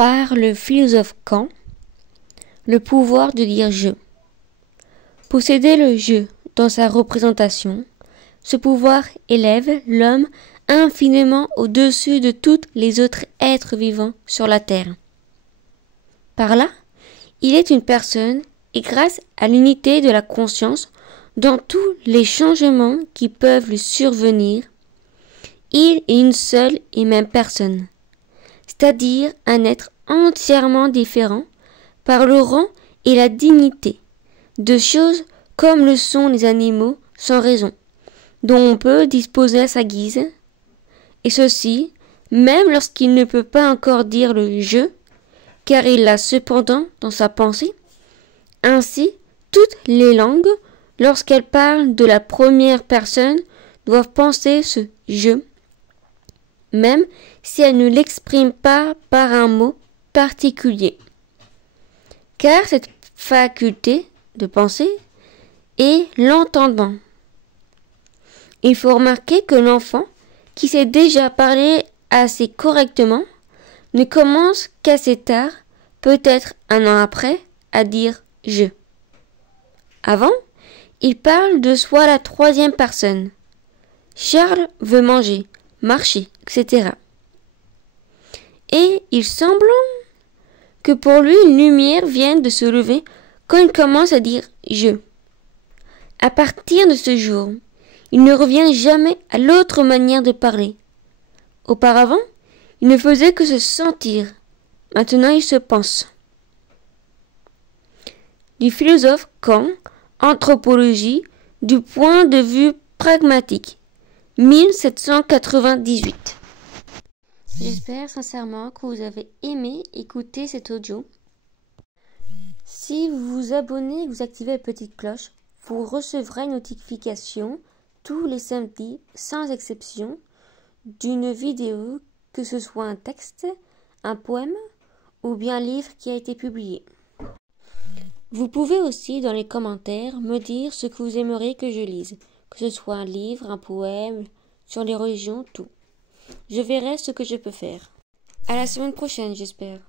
par le philosophe Kant, le pouvoir de dire « je ». Posséder le « je » dans sa représentation, ce pouvoir élève l'homme infiniment au-dessus de tous les autres êtres vivants sur la terre. Par là, il est une personne et grâce à l'unité de la conscience dans tous les changements qui peuvent lui survenir, il est une seule et même personne, c'est-à-dire un être entièrement différent par le rang et la dignité, de choses comme le sont les animaux sans raison, dont on peut disposer à sa guise, et ceci même lorsqu'il ne peut pas encore dire le « je », car il l'a cependant dans sa pensée. Ainsi, toutes les langues, lorsqu'elles parlent de la première personne, doivent penser ce « je », même si elles ne l'expriment pas par un mot particulier. Car cette faculté de penser est l'entendement. Il faut remarquer que l'enfant, qui sait déjà parler assez correctement, ne commence qu'assez tard, peut-être un an après, à dire « je ». Avant, il parle de soi à la troisième personne. Charles veut manger, marcher, etc. Et il semble que pour lui une lumière vienne de se lever quand il commence à dire « je ». À partir de ce jour, il ne revient jamais à l'autre manière de parler. Auparavant, il ne faisait que se sentir. Maintenant, il se pense. Du philosophe Kant, Anthropologie du point de vue pragmatique, 1798. J'espère sincèrement que vous avez aimé écouter cet audio. Si vous vous abonnez et vous activez la petite cloche, vous recevrez une notification tous les samedis, sans exception, d'une vidéo, que ce soit un texte, un poème ou bien un livre qui a été publié. Vous pouvez aussi dans les commentaires me dire ce que vous aimeriez que je lise, que ce soit un livre, un poème, sur les religions, tout. Je verrai ce que je peux faire. À la semaine prochaine, j'espère.